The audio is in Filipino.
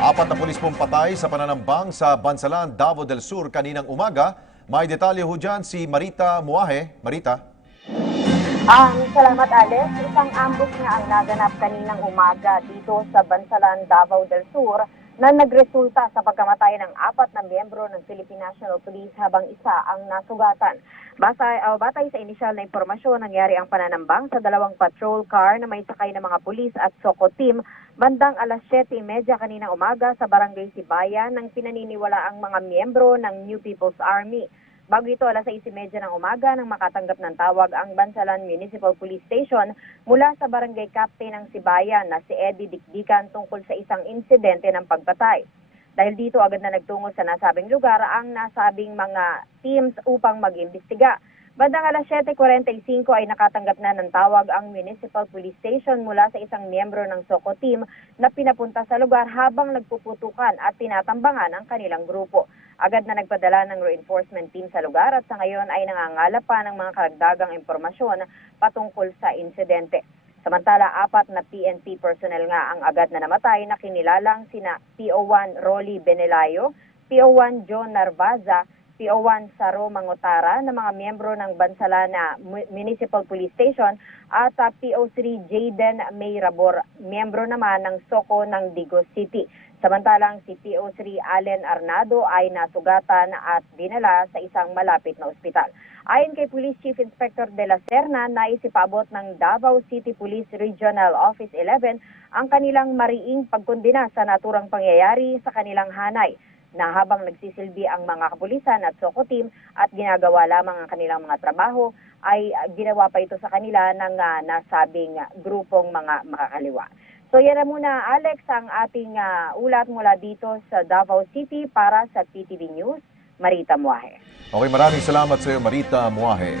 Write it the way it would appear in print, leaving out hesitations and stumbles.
Apat na pulis pong patay sa pananambang sa Bansalan, Davao del Sur kaninang umaga. May detalye ho dyan si Marita Muahe. Marita. Salamat Alex. Isang ambush nga ang naganap kaninang umaga dito sa Bansalan, Davao del Sur na nagresulta sa pagkamatay ng apat na miyembro ng Philippine National Police habang isa ang nasugatan. Batay sa inisyal na impormasyon, nangyari ang pananambang sa dalawang patrol car na may sakay ng mga pulis at SOCO team bandang alas 7:30 kaninang umaga sa Barangay Sibayan ng pinaniniwala ang mga miyembro ng New People's Army. Bago ito, alas 6:30 ng umaga nang makatanggap ng tawag ang Bansalan Municipal Police Station mula sa barangay captain ng Sibayan na si Eddie Dikdikan tungkol sa isang insidente ng pagpatay. Dahil dito agad na nagtungo sa nasabing lugar ang nasabing mga teams upang mag-imbestiga. Bandang alas 7:45 ay nakatanggap na ng tawag ang Municipal Police Station mula sa isang miyembro ng SOCO team na pinapunta sa lugar habang nagpuputukan at tinatambangan ang kanilang grupo. Agad na nagpadala ng reinforcement team sa lugar at sa ngayon ay nangangalap pa ng mga karagdagang impormasyon patungkol sa insidente. Samantala, apat na PNP personnel nga ang agad na namatay na kinilalang sina PO1 Rolly Benelayo, PO1 John Narvaza, PO1 Saro Mangotara na mga miyembro ng Bansalan Municipal Police Station at PO3 Jayden Mayrabor, miyembro naman ng SOCO ng Digos City. Samantalang si PO3 Allen Arnado ay nasugatan at dinala sa isang malapit na ospital. Ayon kay Police Chief Inspector de la Serna, naisipabot ng Davao City Police Regional Office 11 ang kanilang mariing pagkondena sa naturang pangyayari sa kanilang hanay na habang nagsisilbi ang mga kapulisan at SOCO team at ginagawa lamang ang kanilang mga trabaho ay ginawa pa ito sa kanila ng nasabing grupong mga makakaliwa. So yan na muna Alex ang ating ulat mula dito sa Davao City para sa PTV News, Marita Muahe. Okay, maraming salamat sa iyo, Marita Muahe.